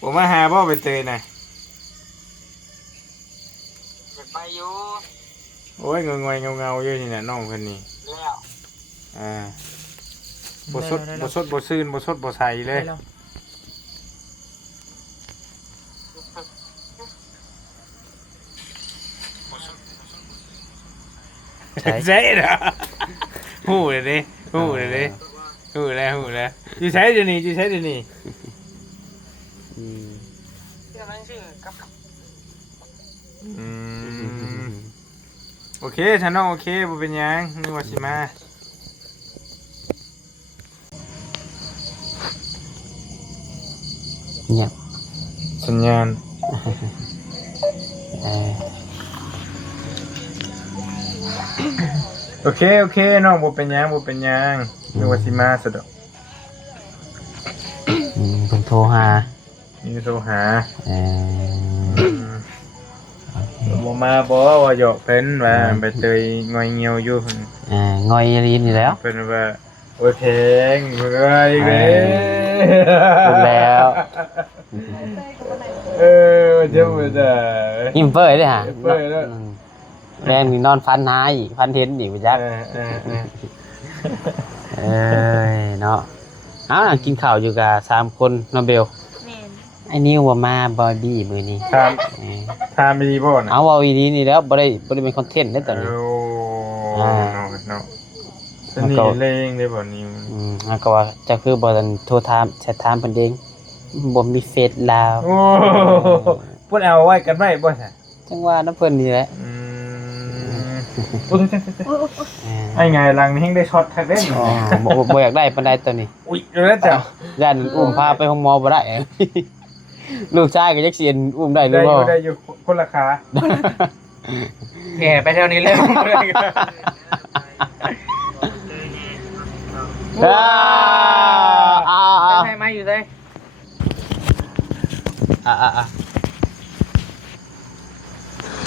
ผมมาหาบ่ไปเตยน่ะไปอยู่โอ้ยงอยๆเงาๆอยู่นี่น่ะน้องเพิ่นนี่แล้วบ่สดบ่ซื่นบ่สดบ่ใสเลยใช่เหรอฮู้เลยดิฮู้แล้วอยู่ใช้เดี๋ยวนี้กำลังชื่อกับโอเคฉันน้องโอเคบ่เป็นหยังนึกว่าสิมาเงียบสัญญาณโอเคน้องบ่เป็นหยังนึกว่าสิมาซะดอกเพิ่นโทรหาบ่มาบ่ว่าหยอกเพิ่นว่าไปเตยงอยเงียวอยู่เพิ่นงอยลีนอยู่แล้วเพิ่นว่าโอ้ยเพลงเมื่อยเด้แล้วเจ้าบ่ได้ยิ้มเฟ้ยเด้ฮะเฟ้ยแล้วแรงนี่นอนฟันหาอีกฟันเห็นอีกบ่จักเนาะเอาล่ะกินข้าวอยู่กับ3คนน้องเบลไอ้นิวว่ามาบอยบี้มื้อนี้ถามดีบ่น่ะเอาเว้าอีนี้นี่แล้วบ่ได้เป็นคอนเทนต์เด้อตอนนี้เนาะสนิทเลยเองได้บ่นิวแล้วก็ว่าจะคือบ่ทันโทรถามแชทถามเพิ่นเองบ่มีเฟซลาวโอ้เพิ่นเอาไว้กันไว้บ่ซะจังว่าน้ำเพิ่นนี่แหละโอ้ไอ้ไงลังนี่ได้ช็อตคักเด้บ่อยากได้ปานใดตัวนี้อุ๊ยแล้วจ้ะย่านอุ้มพาไปห้องหมอบ่ได้ลูกชายก็จักสิอุ้มได้หรือบ่ได้อยู่คนละขาแหน่ไปเท่านี้แล้วให้มาอยู่เลย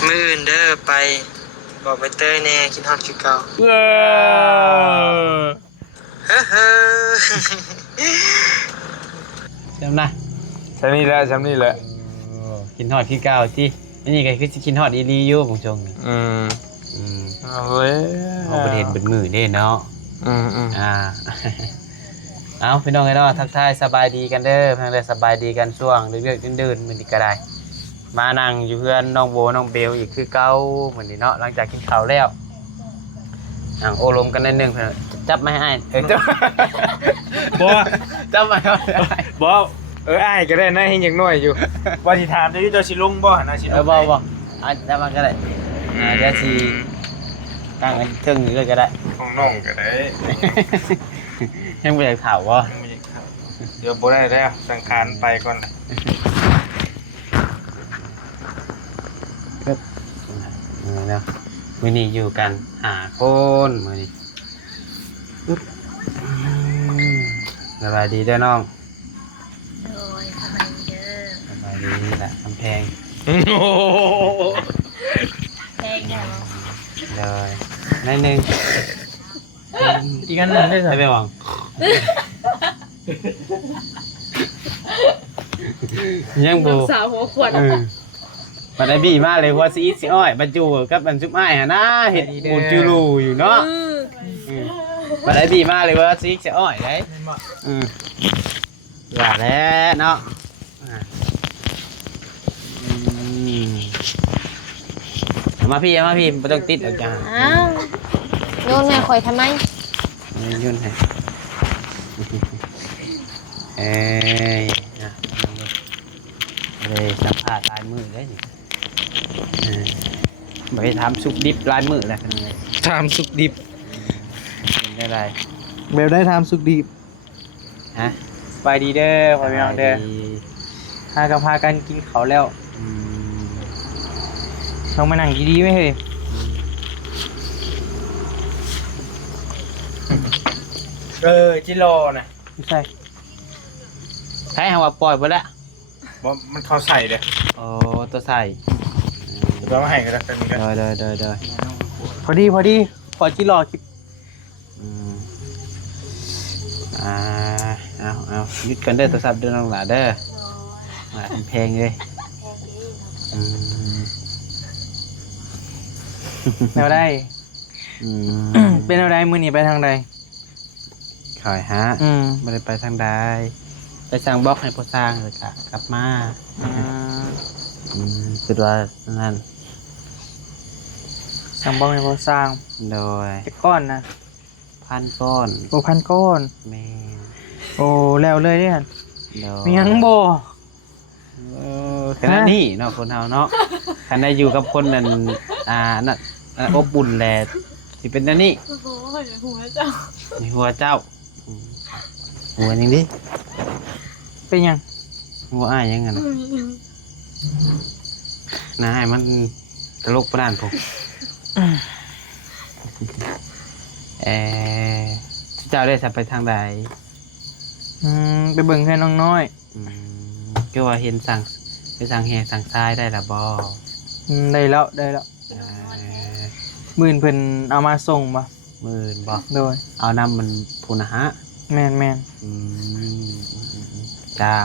มื้ออื่นเด้อไปบอกไปเตยแน่กินฮอดคือเก่าจำนะจำนี่แหละกินฮอดคือเก่าที่นี่ก็คือสิกินฮอดอีหลีอยู่บางช่วงนี่เอาเลยเอาประเทศเบิดมื้อเด้เนาะเอาพี่น้องไอ้เนาะทักทายสบายดีกันเด้อเพิ่นได้สบายดีกันช่วงเรื่อยๆเดินๆมื้อนี้ก็ได้มานั่งอยู่เพื่อนน้องโบน้องเบลอีกคือเก่าเหมือนนี้เนาะหลังจากกินข้าวแล้วโอลมกันนิดนึงเพื่อนจับไม่ให้จับบ่จับไม่ให้บ่อ้ายก็ได้นะเห็นอย่างน้อยอยู่ว่าสิถามจะอยู่ตัวสิลงบ่หั่นนะสิลงบ่จับมาก็ได้เดี๋ยวสิตั้งกันเทิงนี่เลยก็ได้ของน้องก็ได้ยังบ่อยากถามบ่เดี๋ยวบ่ได้แล้วสังขารไปก่อนเนาะมื้อนี้อยู่กัน5คนมื้อนี้สบายดีเด้อน้องโอ้ยสบายดีเด้อสบายดีแหละกำแพงแพงเด้อเลยนิดนึงอีกอันนึงได้ไปหวังยังบ่สาวหัวขวดมันได้บีมากเลยว่าซีสิอ้อยบรรจุกับมันซุปอ้ายนะเห็ดหมูจูรูอยู่เนาะมันได้บีมากเลยว่าซีสิอ้อยได้ว่าแล้วเนาะมาพี่ไม่ต้องติดหรอกจ้าโยนแม่คอยทำไมโยนให้เลยสัมภาษณ์ลายมือได้นี่ไปทำซุปดิบลายมือเลยทำซุปดิบเป็นได้ไรเบลได้ทำซุปดิบฮะสบายดีเด้อพ่อพี่น้องเด้อพากันกินเขาแล้วลองมานั่งดีๆไหมเฮ้ยจิโร่นะไม่ใช่ใช่หาว่าปล่อยไปแล้วมันเขาใส่เลยโอ้ตัวใส่เราให้กันแล้วกันนี่กันได้พอดีพอจิโร่คลิป เอาหยุดกันเด้อโทรศัพท์เด้อน้องหลาเด้อมาแพงเลยอืม แนวได้ อืม เป็นแนวใดมื้อนี้ไปทางใด ขอยฮะไม่ได้ไปทางใดไปสร้างบล็อกให้พ่อสร้างเลยกลับมาคือว่านั่น สั่งบ่ให้บ่สร้าง โดย จักก้อนนะ 1,000 ก้อน โอ้พันก้อน แม่น โอ้แล้วเลยเด้หั่น โดย มีหยังบ่ ขณะนี้เนาะคนเฮาเนาะขณะอยู่กับคนนั้นนั่นอบอุ่นแหละสิเป็นอันนี้ โอ้โหหัวเจ้า นี่หัวเจ้าหัวยังดิ เป็นหยัง หัวอ้ายยังไงนะนะให้มันตลกประดานผมเจ้าได้สับไปทางใด ไปเบิ่งเพื่อนน้องน้อย ก็ว่าเห็นสั่งไปสั่งแห่สั่งทรายได้ละบ่ ได้แล้วมื้อเพิ่นเอามาส่งบ่ 10,000บ่ โดย เอานำมันพูนะฮะ แม่น เจ้า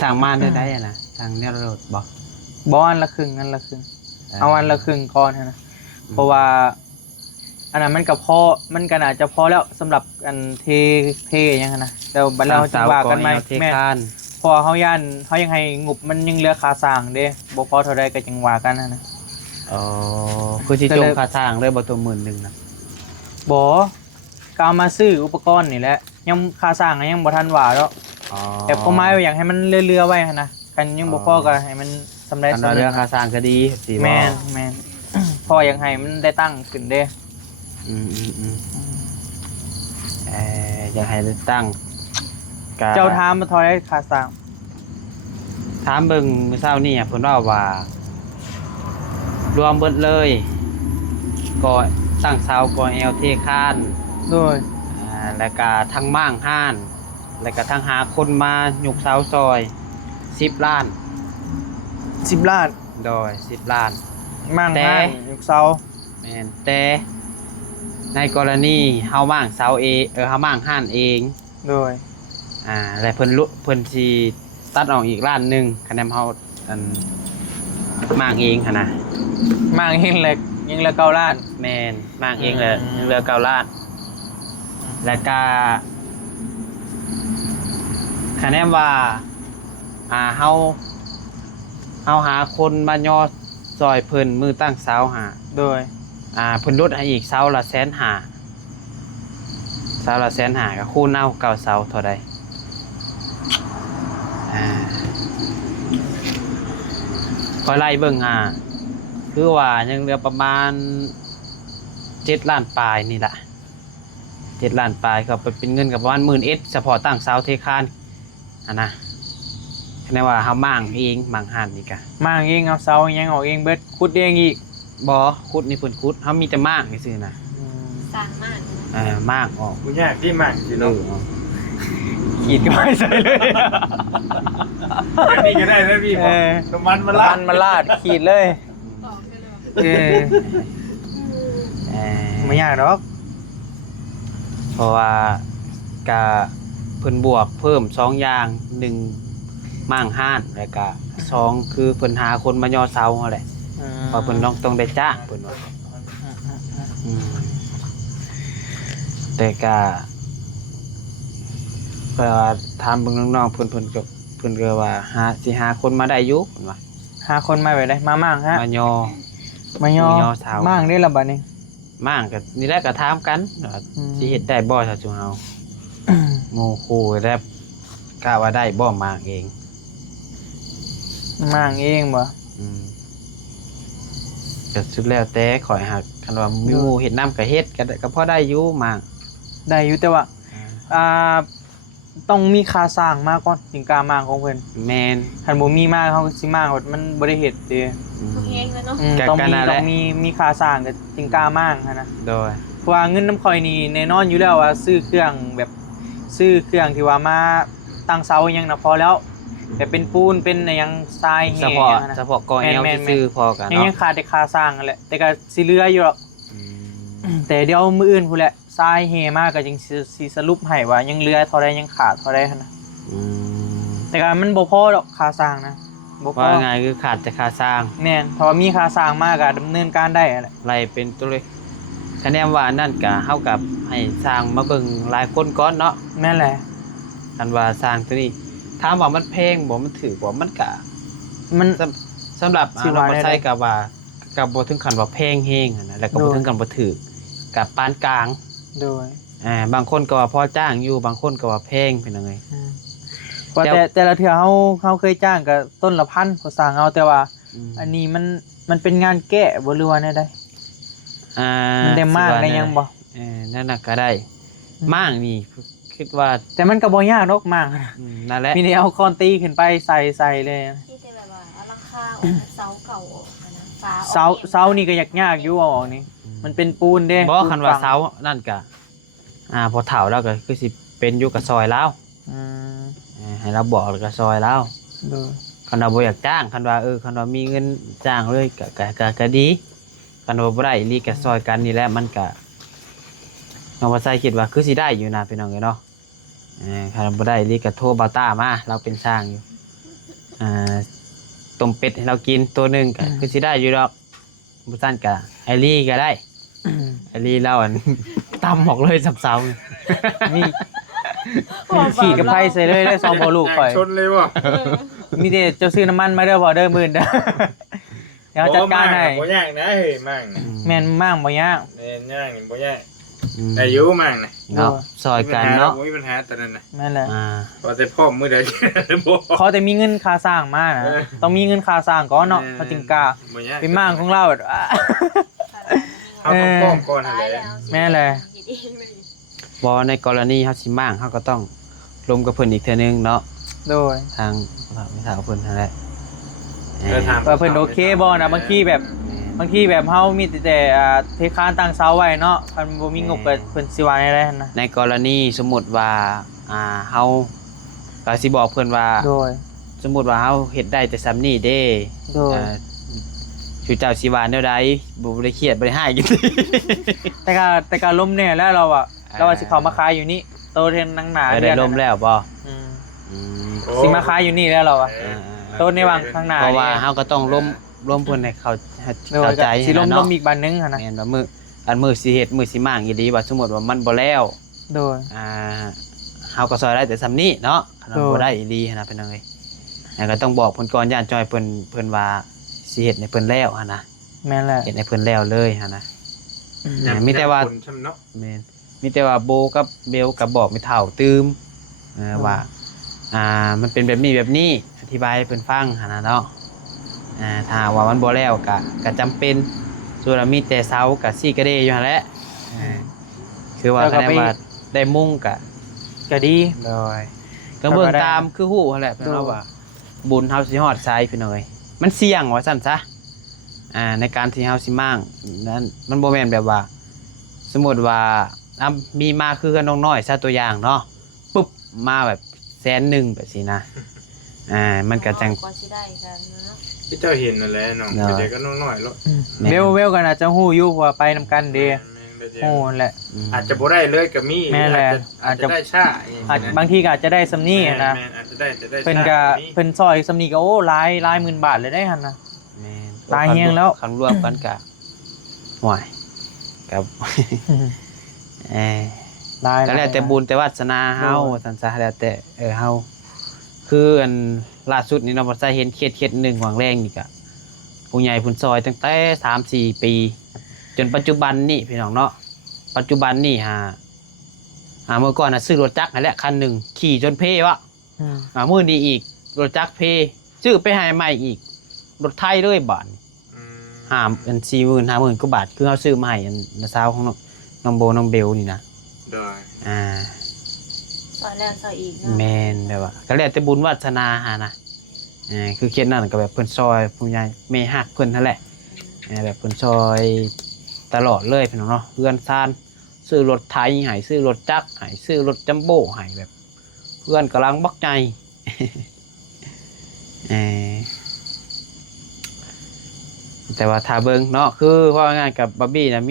สั่งมาได้อะนะสั่งแนวรถบ่ ๆบ่อันละครึ่งเอาอันละครึ่งก่อนนะเพราะว่าอันนั้นมันก็พอมันก็น่าจะพอแล้วสำหรับอันเทหยังนะแต่บัดแล้วจะว่ากันใหม่แม่นพอเฮาย่านเฮายังให้งบมันยังเหลือค่าสร้างเด้บ่พอเท่าใดก็จังว่ากันนะ อ๋อคือสิจงค่าสร้างเลยบ่ตัว10,000นะ บ่ก็เอามาซื้ออุปกรณ์นี่แหละยังค่าสร้างยังบ่ทันว่าดอกแต่พอไม้อยากให้มันเรื่อยๆไว้หั่นนะกันยังบ่พอก็ให้มันสำเร็จ อันเรื่องค่าสร้างก็ดีสิบ่ แม่น พออยากให้มันได้ตั้งขึ้นเด้ อยากให้ได้ตั้ง เจ้าถามมาเท่าได้ค่าสร้าง ถามเบิ่งมื้อเช้านี่เพิ่นว่ารวมเบิดเลยก็ตั้งเสาก็แอลเทคาน โดย แล้วก็ทั้งม่างห้านแล้วก็ทั้งหาคนมายกเสาซอย10 ล้าน 10 ล้าน โดย10 ล้าน มั่ง แต่ ห้างยกเสา แม่นแต่ในกรณีเฮาม่างเสาเองเฮาม่างห้านเอง โดย แล้วเพิ่นสิตัดออกอีกล้านหนึงคะแนนเฮาอันม่างเองหั่นน่ะ มั่งเฮงเล็กยังละ9ล้าน แม่นม่างเองแหละเหลือ9 ล้านแล้วก็คะแนนว่าเฮาหาคนมาย่อซอยเพิ่นมือตั้งเสาหา โดย เพิ่นลดให้อีกเสาละ150,000เสาละ150,000ก็คูณเอา9เสาเท่าใดพอไล่เบิ่งคือว่ายังเหลือประมาณ7 ล้านปลายนี่ล่ะ7 ล้านปลายก็เป็นเงินกับประมาณ10,000เฉพาะตั้งเสาเทคานนะคะแนนว่าเฮามั่างเองมั่างหันนี่ก็ มั่งเองเอาเสายังออกเองเบิดขุดเองอีก บ่ขุดนี่เพิ่นขุดเฮามีแต่มั่างซื่อๆน่ะ สร้างมาก มั่างออก กูยากที่มั่งสิ เนาะ ขีดก็ไม่ใส่เลยนี่ก็ได้นะพี่น้ำมันมาลาดขีดเลย บอกเลยว่า ไม่ยากหรอก เพราะว่ากะเพิ่นบวกเพิ่ม2อย่าง1มั่างห้านแล้วก็2คือเพิ่นหาคนมาย่อเสาเฮาแหละเพราะเพิ่นต้องได้จ้างเพิ่นว่าแต่ก็ถามเบิ่งน้องๆเพิ่นก็ว่าสิหาคนมาได้อยู่เพิ่นว่า หาคนมาไว้ได้มามั่งฮะ มาย่อ มาย่อ เสา มั่งได้ละบัดนี้ มั่างก็นี่แหละก็ถามกันว่าสิเฮ็ดได้บ่ถ้าจุเฮาโมคูแล้วกล้าว่าได้บ่มากเอง มั่งเองบ่ ก็สุดแล้วแต่ข่อยหักคันว่ามีหมู่เฮ็ดน้ำก็เฮ็ดก็พอได้อยู่มาก ได้อยู่แต่ว่าต้องมีค่าสร้างมาก่อนถึงกล้ามั่งของเพิ่น แม่น คันบ่มีมาเขาสิมั่งมันบ่ได้เฮ็ดเด้ พวกเองเลยเนาะ ต้องมีค่าสร้างก็ถึงกล้ามั่งหันนะ โดย เพราะว่าเงินน้ำข่อยนี่แน่นอนอยู่แล้วว่าซื้อเครื่องที่ว่ามาตั้งเสาอิหยังน่ะพอแล้วแต่เป็นปูนเป็นอิหยังทรายแห้ เฉ ง พาะ นะ เฉพาะกอแอลที่ซื้อพอกัน ยัง เนาะ ขาดแต่ค่าสร้างนั่นแหละแต่ก็สิเหลืออยู่หรอก แต่เดี๋ยวมื้ออื่นพู้นแหละทรายเฮมากก็จึงสิสรุปให้ว่ายังเหลือเท่าใดยังขาดเท่าใดหั่นนะ อืม แต่ก็มันบ่พอดอกค่าสร้างนะบ่พอ ว่าไงคือขาดแต่ค่าสร้าง แม่นเพราะว่ามีค่าสร้างมากก็ดำเนินการได้แหละ ไล่เป็นตัวเลยคะแนนว่านั่นก็เฮากับให้สร้างมาเบิ่งหลายคนก่อนเนาะ แม่นแหละ คันว่าสร้างตัวนี้ถามว่ามันแพงบ่มันถือบ่มันก็ มัน สำหรับ สิ เรา ว่า บ่ ได้ ใช้กับว่ากับบ่ถึงขั้นว่าแพงแฮงหั้นนะแล้วก็บ่ถึงขั้นบ่ถือกับปานกลาง โดย บางคนก็ว่าพอจ้างอยู่บางคนก็ว่าแพงเป็นจังไง ว่าแต่ละเทื่อเฮาเคยจ้างก็ต้นละพันเขาสร้างเอาแต่ว่า อันนี้มันเป็นงานแก้บ่หรือว่าแนวใด มันได้มากได้ยังบ่ นั่นน่ะก็ได้มากนี่คิดว่า แต่มันก็บ่ยากดอกมากนะ นั่นแหละ มีแต่เอาคอนตีขึ้นไปใส่เลย ที่แต่แบบว่าเอาหลังคาออกเสาเก่าออกนะฟ้าออก เสานี่ก็ยากอยู่เอาออกนี่มันเป็นปูนเด้ บ่คันว่า ปูฝัง เสานั่นก็พอเฒ่าแล้วก็คือสิเป็นอยู่กับซอยแล้ว อืม ให้เราบอกแล้วก็ซอยแล้ว โดย คันว่าบ่อยากจ้างคันว่าคันว่ามีเงินจ้างเลยก็ดีคันว่าบ่ได้อีหลีก็ซอยกันนี่แหละมันก็น้องว่าใส่คิดว่าคือสิได้อยู่นะพี่น้องเอ้ยเนาะคันบ่ได้อีหลีก็โทรบ่าวต้ามาเราเป็นช่างอยู่ต้มเป็ดให้เรากินตัวหนึงก็คือสิได้อยู่ดอกบ่ซั่นก็ไอลี่ก็ได้ไอลี่เราอัน ตำออกเลยสับเซา มีขี่กับไผใส่เลยได้ซองบ่ลูกข่อย ชนเลยว่ะ มีแต่เจ้าซื้อน้ำมันมาเด้อพอเด้อมื่นเด้อ เดี๋ยวจัดการให้ บ่ย่างนะเฮ้ยมั่งนะ แม่นมากบ่ยาก แม่นย่างนี่บ่ย่างอายุมั่งนะ เนาะซอยกันเนาะ บ่มีปัญหาตอนนั้นนะ แม่นแหละ พอแต่พ่อมือใดบ่ ขอแต่มีเงินค่าสร้างมานะต้องมีเงินค่าสร้างก่อนเนาะเขาจึงกล้า บ่ย่าง เป็นมั่งของเราแบบ เขาต้องป้องก่อนนั่นแหละ แม่เลย บ่ในกรณีเฮาสิมั่งเฮาก็ต้องรวมกับเพิ่นอีกเทื่อนึงเนาะ โดย ทางไม่ถามเพิ่นนั่นแหละ ว่าเพิ่นโอเคบ่นะบางทีแบบเฮามีแต่เทคานตั้งเสาไว้เนาะคันบ่มีงบก็เพิ่นสิว่าได้นะ ในกรณีสมมุติว่าเฮาก็สิบอกเพิ่นว่า โดย สมมุติว่าเฮาเฮ็ดได้แต่ซ้ำนี้เด้ โดย ชูเจ้าสิว่าแนวใดบ่ได้เครียดบ่ได้หายกิน แต่ก็ล้มแน่แล้วเราอะเราว่าสิเข้ามาขายอยู่นี่โตเทนนังหนา ได้ลมแล้วบ่ อืม อืม สิมาขายอยู่นี่แล้วเราอะ อ่า โตในวังข้างหน้า เพราะว่าเฮาก็ต้องร่วมเพิ่นให้เขา โดย เข้าใจ สิล้ม เนาะ อีกบันนึงหั่นนะ แม่นว่ามื้อสิเฮ็ดมื้อสิมางอีหลีว่าสมมุติว่ามันบ่แล้ว โดย เฮาก็ซอยได้แต่ซ้ำนี้เนาะคัน โดย บ่ได้อีหลีหั่นน่ะเพิ่นเอ้ยแล้วก็ต้องบอกเพิ่นก่อนย่านจอยเพิ่นว่าสิเฮ็ดให้เพิ่นแล้วหั่นนะ แม่นแหละ เฮ็ดให้เพิ่นแล้วเลยหั่นนะ ย่าง มีแต่ว่า คนช้ำเนาะ แม่นมีแต่ว่าโบกับเบลก็บอกไม่เท่าตืมว่ามันเป็นแบบนี้อธิบายให้เพิ่นฟังหั่นน่ะเนาะถ้าว่ามันบ่แล้วก็จำเป็นส่วนเรามีแต่เสากับซี่กระเดอยู่หั่นแหละคือว่าคะแนนว่าได้มุ่งก็ ก็ดี โดยก็เบิ่ง ก็ได้ ตามคือฮู้หั่นแหละเพิ่น โดย ว่าบุญเฮาสิฮอดไสพี่น้อยมันเสี่ยงว่าซั่นซะในการที่เฮาสิมั่งนั้นมันบ่แม่นแบบว่า สมมุติว่ามีมาคือน้องน้อยซะตัวอย่างเนาะปุ๊บมาแบบ100,000แบบสินะมันก็จัง ก็สิได้กันเนาะ ที่เจ้าเห็นนั่นแหละน้อง เนาะ เด็กก็น้อยๆแล้ว แม่น เวลกันอาจจะฮู้อยู่ว่าไปนำกันเด้โอ้นั่นแหละ อาจจะบ่ได้เลยก็มี แม่แหละ อาจจะได้ช้า บางทีก็อาจจะได้สำนี้นะ แม่อาจจะได้ เพิ่นก็เพิ่นซอยสำนี้ก็โอ้หลายหมื่นบาทเลยได้หั่นน่ะ แม่น ตายเฮียงแล้ว คันรวมกันกะห่วยกับ หลาย ก็แล้วแต่บุญแต่วาสนาเฮาสันซะแล้วแต่เฮาคืออันล่าสุดนี่เราบ่ได้เห็นเคสหนึงหวังแรงนี่ก็ผู้ใหญ่ผู้ซอยตั้งแต่3-4 ปี จนปัจจุบันนี่พี่น้องเนาะปัจจุบันนี่เมื่อก่อนน่ะซื้อรถจักรนั่นแหละคันหนึงขี่จนเพ่วะ อืม มื้อนี้อีกรถจักรเพ่ซื้อไปให้ใหม่อีกรถไทยเลยบาทนี่40,000 50,000กว่าบาทคือเฮาซื้อมาให้อันน้าสาวของน้องโบน้องเบลนี่นะ ได้ สอนแล้วสอนอีกเนาะ แม่นแบบว่าก็แล้วแต่บุญวาสนานะคือเคสนั้นก็แบบเพิ่นซอยผู้ใหญ่แม่ฮักเพิ่นนั่นแหละแบบเพิ่นซอยตลอดเลยพี่น้องเนาะเพื่อนซานซื้อรถไถให้ซื้อรถจักรให้ซื้อรถจัมโบ้ให้แบบ เพื่อนกำลังบักใจ แต่ว่าถ้าเบิ่งเนาะคือว่าง่ายกับบอบบี้นะ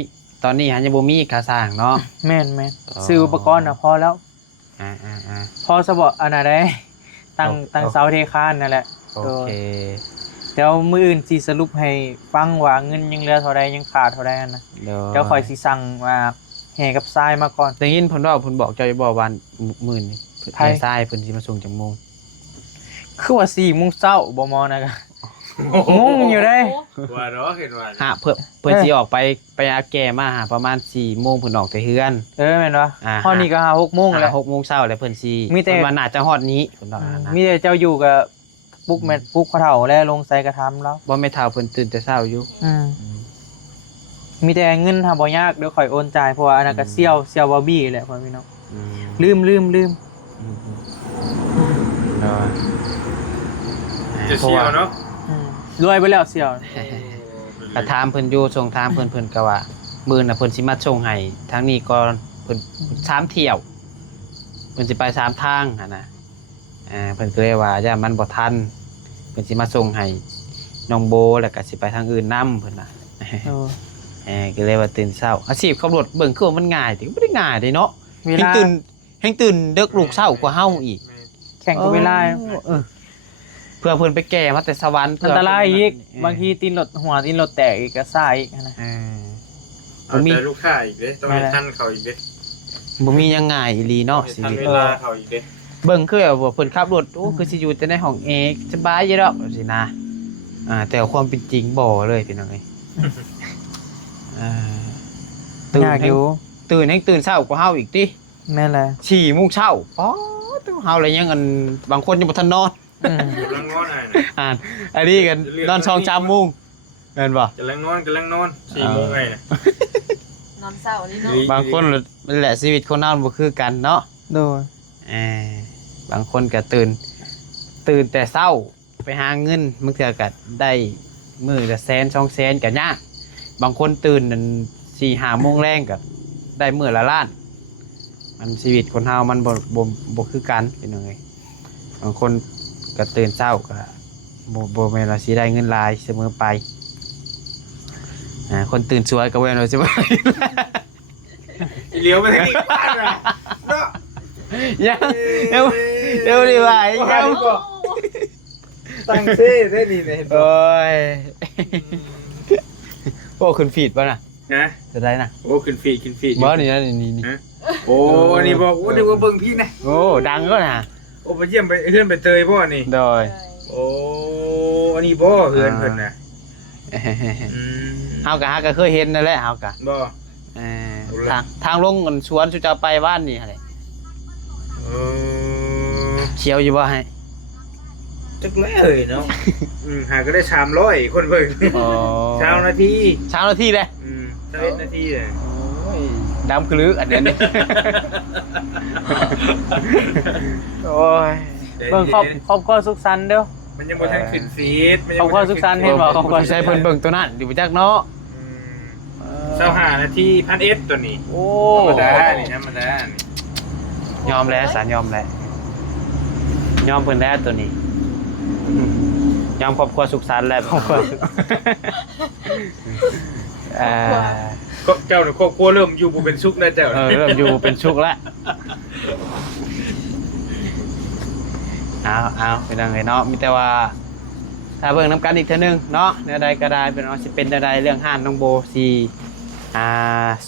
ตอนนี้หันยังบ่มีค่าสร้างเนาะ แม่น อ๋อ ซื้ออุปกรณ์น่ะพอแล้ว อ่า พอสบอันน่ะได้ตั้ง โอ ตั้งเสาเทคานนั่นแหละ โอเค เดี๋ยวมื้ออื่นสิสรุปให้ฟังว่าเงินยังเหลือเท่าใดยังขาดเท่าใดนั่นนะเดี๋ยวค่อยสิสั่งมาแห่กับทรายมาก่อน ได้ยินเพิ่นว่าเพิ่นบอกเจ้าอยู่บ่วันมื้อนี้ ไผ ให้ทรายเพิ่นสิมาส่งจังโมง คือว่า4:00 นบ่มอนะก็งงอยู่เด้ ว่าเนาะเห็นว่า หาเพิ่นสิออกไปหาแก่มาหาประมาณ 4 โมงเพิ่นออกแต่เฮือน แม่นบ่ อ่า ฮอดนี้ก็5-6 โมงแล้ว 6 โมงเช้าแล้วเพิ่นสิ มีแต่ เพิ่นว่าน่าจะฮอดนี้เพิ่นว่านะ มีแต่เจ้าอยู่กับปลุกแม่ปลุกเขาเฒ่าแล้วลงใส่กระทำแล้ว บ่แม่เฒ่าเพิ่นตื่นแต่เช้าอยู่ มีแต่เงินหาบ่ยากเดี๋ยวข่อยโอนจ่ายเพราะว่าอันนั้นก็เสี่ยวบอบบี้แหละพ่อพี่น้อง อืม ลืม อืมเนาะ จะเชี่ยวเนาะ รวยไปแล้วเสี่ยว ก็ถามเพิ่นอยู่ส่งถามเพิ่นก็ว่ามื้อน่ะเพิ่นสิมาส่งให้ทางนี้ก่อนเพิ่น3เที่ยวเพิ่นสิไป3ทางหั่นน่ะเพิ่นก็เลยว่าย่ามันบ่ทันเพิ่นสิมาส่งให้น้องโบแล้วก็สิไปทางอื่นนํเพิ่นน่ะ ก็เลยว่าตื่นเช้าอาชีพขับรถเบิ่งคือว่ามันง่ายแต่ก็บ่ได้ง่ายเด้เนาะ เว แฮง ลา ตื่นดึกลูกเช้ากว่าเฮาอีก แข่งกับเวลา เพื่อเพิ่นไปแก่มาแต่สวรรค์ อันตรายอีกบางทีตีนรถหัวตีนรถแตกอีกก็ซ่าอีกนะ เอาใจลูกค้าอีกเด้ต้องให้ทันเขาอีกเด้ บ่มีหยังง่ายอีหลีเนาะชี ทัน วิต เวลาเขาอีกเด้ เบิ่งคือแบบว่าเพิ่นขับรถโอ้คือสิอยู่แต่ในห้องเอกสบายอยู่ดอกสินะแต่ว่าความเป็นจริงบ่เลยพี่น้องเอ้ยตื่น ยากอยู่ ตื่นเช้ากว่าเฮาอีกติ แม่นแหละ 4 โมงเช้าอ๋อต้องเฮาเลยยังอันบางคนยังบ่ทันนอน อืม กำลังนอนอ่ะ อันนี้กันนอน2-3 โมงแม่นบ่ กำลังนอน4 โมงไงน่ะ นอนเศร้านี่เนาะ บางคนมันแหละชีวิตคนเราบ่คือกันเนาะ โดย บางคนก็ตื่นแต่เช้าไปหาเงินบางเทื่อก็ได้มื้อละแสน2แสนก็ยากบางคนตื่นนั่น4-5 โมงแรงก็ได้มื้อละล้านมันชีวิตคนเฮามันบ่คือกันพี่น้องเอ้ยบางคนก็ตื่นเช้าก็บ่แม่นว่าสิได้เงินหลายเสมอไปคนตื่นสวยก็แม่นว่าสิบ่ เลี้ยวไปทางนี้บ้านอ่ะเนาะ ยังเดี๋ยวดีกว่ายัง ตั้งเซ่ได้ดีเลยเห็นบ่ โอ้ยโอ้ขึ้นฟีดป่ะน่ะ นะ จะได้น่ะ โอ้ขึ้นฟีด บ่นี่นะนี่ โอ้นี่บอกโอ้เดี๋ยวว่าเบิ่งพี่นะ โอ้ดังก็น่ะ โอ้ไปเยี่ยมไปเฮือนไปเตยพ่อนี่ โดย โอ้อันนี้บ่เฮือนเพิ่นน่ะเฮากะเคยเห็นนั่นแหละเฮากะ บ่ ทางลงสวนสุจะไปบ้านนี่หั่นแหละ เออ เขียวอยู่บ่ให้ จักแล้เลยเนาะหาก็ได้300คนเบิ่ง อ๋อ เช้านาที เช้านาทีเลย 21นาทีเลย โอ้ยดำกลืออันนี้โอ้ย เบิ่งครอบครัวสุขสันต์เด้อ มันยังบ่ทันขึ้นฟีด ครอบครัวสุขสันต์เห็นบ่ครอบครัว ใช้เพิ่นเบิ่งตัวนั้นอยู่บ่จักเนาะ 25นาที1,000ตัวนี้ โอ้ ธรรมดานี่ธรรมดานี่ ยอมแล้วสารยอมแล้วยอมเพิ่นแล้วตัวนี้ยอมครอบครัวสุขสันต์แล้วครอบครัวก็เจ้าน่ะครอบครัวเริ่มอยู่บ่เป็นสุขแล้วเจ้า เริ่มอยู่เป็นชุกแล้วเอาเป็นยังไงเนาะมีแต่ว่าถ้าเบิ่งน้ำกันอีกเท่านึงเนาะแนวใดก็ได้เป็นว่าสิเป็นแนวใดเรื่องห้านน้องโบสิ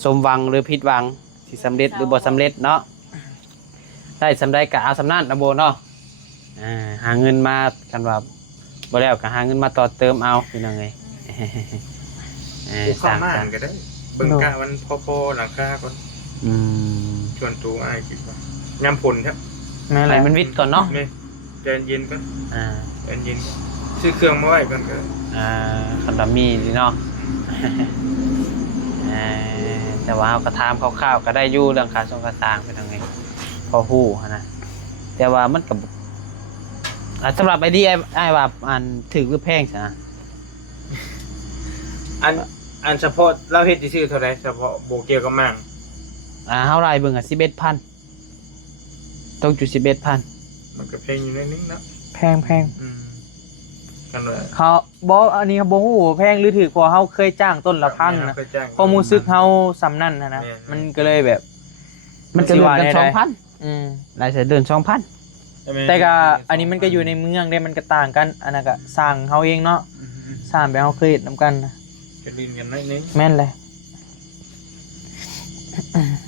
สมหวังหรือผิดหวังสิสำเร็จหรือบ่สำเร็จเนาะได้สำได้ก็เอาสำนั้นน้องโบเนาะหาเงินมากันว่าบ่แล้วก็หาเงินมาต่อเติมเอาเป็นยังไง กูเข้ามาก็ได้เบิ่งกะมันพอๆหลังคาก่อน อืม ชวนตูอ้ายคิดว่ายามผลครับ แม่นแห ให้ ละ มันวิทย์ก่อนเนาะ แม่ใจเย็นก่อน อ่า ใจเย็นก่อนซื้อเครื่องมาไว้ก่อนก็ คันดามีสิเนาะ แต่ว่าเอากระทำคร่าวๆก็ได้อยู่เรื่องค่าส่งค่าสร้างไปทางไงพอฮู้หั้นนะแต่ว่ามันกับสำหรับไอ้ว่าอันถึกหรือแพงซะนะ อันเฉพาะเราเฮ็ดซื่อๆเท่าใดเฉพาะโบเกี่ยวกับมั่ง เฮาไรเบิ่ง11,000ต้องจุด11,000 มันก็แพงอยู่นิดนึงเนาะ แพง อืม กันเลย เขาบอกอันนี้เขาบอกฮู้ว่าแพงหรือถือเพอเขาเคยจ้างต้นละพันนะ เคยจ้าง ความรู้สึกเขาสำนั่นนะ แม่น มันก็เลยแบบ มันจะเดือนกัน สิว่าได้ 2,000 อืม รายเสียเดือน2,000 แต่ก็อันนี้มันก็อยู่ในเมืองได้มันก็ต่างกันอันนั้นก็สร้างเขาเองเนาะสร้างแบบเขาเคยเฮ็ดนํกันนะ จะดินกันหน่อยนึง แม่นเลย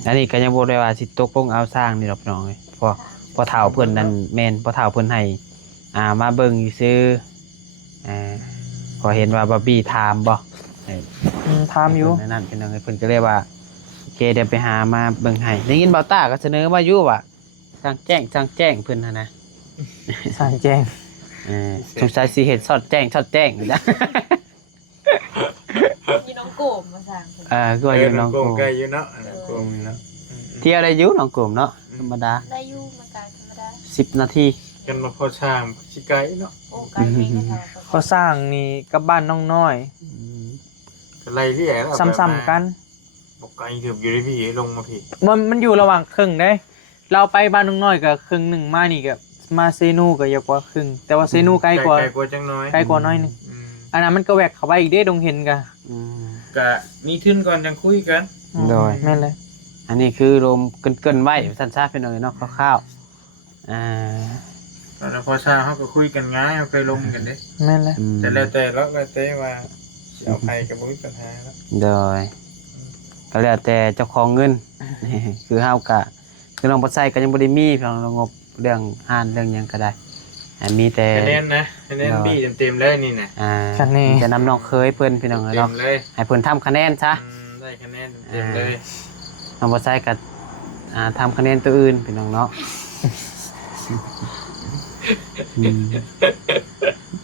อันนี้ก็ยังบ่ได้ว่าสิตกลงเอาสร้างนี่ดอกพี่น้องเอ้ยพอเฒ่าเพิ่นนั่นแม่นพอเฒ่าเพิ่นให้มาเบิ่งซื้อพอเห็นว่าบอบบี้ถามบ่ ถามอยู่ เพิ่นนั่นพี่น้องเอ้ยเพิ่นก็เลยว่าโอเคเดี๋ยวไปหามาเบิ่งให้ได้ยินเบาต้าก็เสนอมาอยู่ว่าสร้างแจ้งเพิ่นหั่นนะ สร้างแจ้ง สงสัยสิเฮ็ดสอดแจ้งอยู่จ้ะ มีน้องโกมมาสั่ง คือว่าอยู่น้อง โก โก ง ม ไกลอยู่เนาะโกงเนาะ เที่ยวได้อยู่น้องโกมเนาะธรรมดา ได้อยู่มันการธรรมดา 10 นาที กันมาพอช่างชิไกเนาะ โอ้การเพลงก็ทำ เขาสร้างนี่กับบ้านน้องน้อย อะไรที่แย่แล้ว ซ้ำๆกัน บอกไกลเกือบอยู่ในพี่ลงมาพี่ มันอยู่ระหว่างครึ่งได้ เราไปบ้านน้องน้อยกับครึ่งหนึ่งมานี่กับมาเซนูก็เยอะกว่าครึ่งแต่ว่าเซนูใกล้กว่า ไกลกว่าจังน้อย ใกล้กว่าน้อยหนึงอันนั้นมันก็แหวกเข้าไปอีกเด้ดงเห็นกะ กะนี่ทึนก่อนจังคุยกัน โดย แม่นเลย อันนี้คือรวมเกินไว้สั้นๆไปหน่อยเนาะคร่าวๆตอนพอช่างเขาก็คุยกันง่ายเอาไปลงกันเด้ แม่นเลย แต่แล้วแต่ว่าเอาใครกับบุ้ยปัญหาแล้ว โดยก็แล้วแต่เจ้าของเงิน คือเฮากะคือน้องบ่ใส่ก็ยังบ่ได้มีเพียงงบเรื่องห้านเรื่องหยังก็ได้มีแต่ คะแนนนะคะแนนบี้เต็มๆเลยนี่นะ จะนำน้องเคยเพิ่นพี่น้อง เต็ เนาะ มเลย ให้เพิ่นทำคะแนนซะ ได้คะแนนเต็มเลย น้องบ่ใส่ก็ทำคะแนนตัวอื่นพี่น้องเนาะ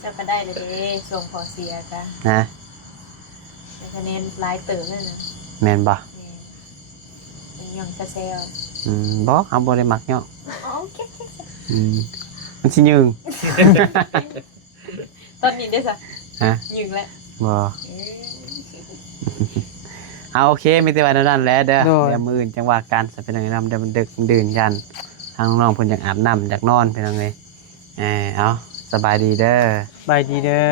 จะก็ได้เลยเด้ส่งขอเสียกัน นะ คะแนนหลายเติมเลยนะ แม่นบ่ ยังกระเซล บ่เอาบ่ได้มักเนาะ อ๋อโอเค มันสิยืง ตอนนี้ได้สัก ฮะ ยืงแล้ว บ่เอาโอเคมีแต่ว่านั้นแหละเด้อเดี๋ยวมื้ออื่นจังว่ากันสิเป็นจังได๋นำเดี๋ยวมันดึกดื่นกันทางน้องๆเพิ่นอยากอาบน้ำอยากนอนพี่น้องเอ้ยเอาสบายดีเด้อ บายดีเด้อ